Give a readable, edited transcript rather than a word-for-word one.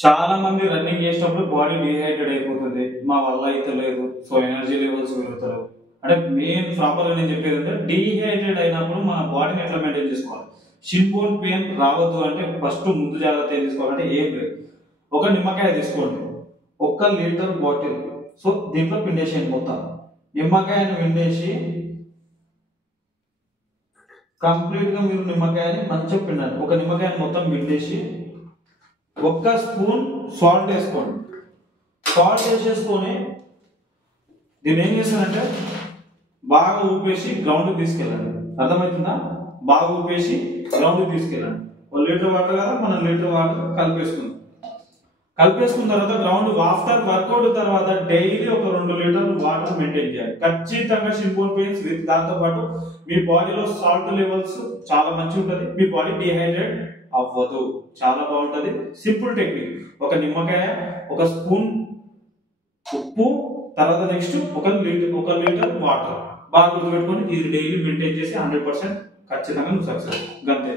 చాలా మంది రన్నింగ్ చేసేటప్పుడు బాడీ డిహైడ్రేట్ అయిపోతుంది. మా వల్ల అయితే లేదు, సో ఎనర్జీ లెవెల్స్ పెరుగుతారు. అంటే మెయిన్ ప్రాపర్ గా నేను చెప్పేది అంటే డిహైడ్రేట్ అయినప్పుడు మన బాడీని ఎట్లా మెయింటైన్ చేసుకోవాలి. షిన్ బోన్ పెయిన్ రావద్దు అంటే ఫస్ట్ ముందు జాగ్రత్త ఏం తీసుకోవాలంటే ఏం లేదు, ఒక నిమ్మకాయ తీసుకోండి, 1 లీటర్ బాటిల్. సో దీంట్లో పిండేసేయండి మొత్తం. నిమ్మకాయని పిండేసి కంప్లీట్ గా మీరు నిమ్మకాయని మంచిగా పిండండి. ఒక నిమ్మకాయని మొత్తం పిండేసి 1 స్పూన్ సాల్ట్ వేసుకోండి. సాల్ట్ వేసేసుకొని దీన్ని ఏం చేస్తానంటే బాగా ఊపేసి గ్రౌండ్కి తీసుకెళ్ళండి. అర్థమవుతుందా? బాగా ఊపేసి గ్రౌండ్కి తీసుకెళ్ళండి. 1 లీటర్ వాటర్ కదా, మనం లీటర్ వాటర్ కలిపేసుకుందాం. కలిపేసుకున్న తర్వాత గ్రౌండ్ ఆఫ్టర్ వర్కౌట్ తర్వాత డైలీ ఒక 2 లీటర్లు వాటర్ మెయింటైన్ చేయాలి. ఖచ్చితంగా షిన్ బోన్ పెయిన్స్ విత్ దాంతో పాటు మీ బాడీలో సాల్ట్ లెవెల్స్ చాలా మంచిగా ఉంటుంది. మీ బాడీ డిహైడ్రేట్ అవ్వదు, చాలా బాగుంటది. Simple technique. ఒక నిమ్మకాయ, 1 స్పూన్ ఉప్పు, తర్వాత నెక్స్ట్ 1 లీటర్ వాటర్. బాగా గుర్తుపెట్టుకొని ఇది డైలీ మెయింటైన్ చేసి 100% ఖచ్చితంగా నువ్వు సక్సెస్. అంతే.